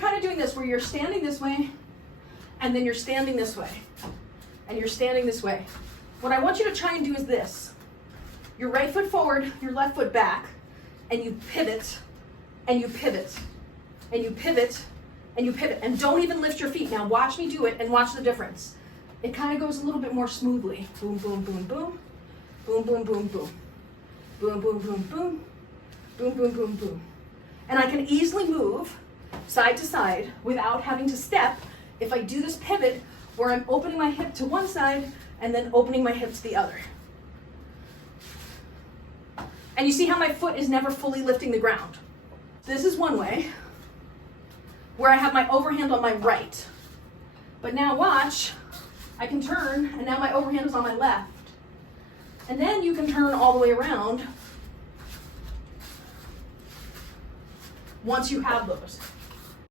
kind of doing this where you're standing this way, and then you're standing this way, and you're standing this way. What I want you to try and do is this. Your right foot forward, your left foot back, and you pivot, and you pivot, and you pivot, and you pivot, and don't even lift your feet. Now watch me do it and watch the difference. It kind of goes a little bit more smoothly. Boom, boom, boom, boom, boom, boom, boom, boom, boom, boom, boom, boom, boom, boom, boom, boom. And I can easily move side to side without having to step if I do this pivot where I'm opening my hip to one side and then opening my hip to the other. And you see how my foot is never fully lifting the ground. This is one way where I have my overhand on my right. But now watch, I can turn and now my overhand is on my left. And then you can turn all the way around once you have those.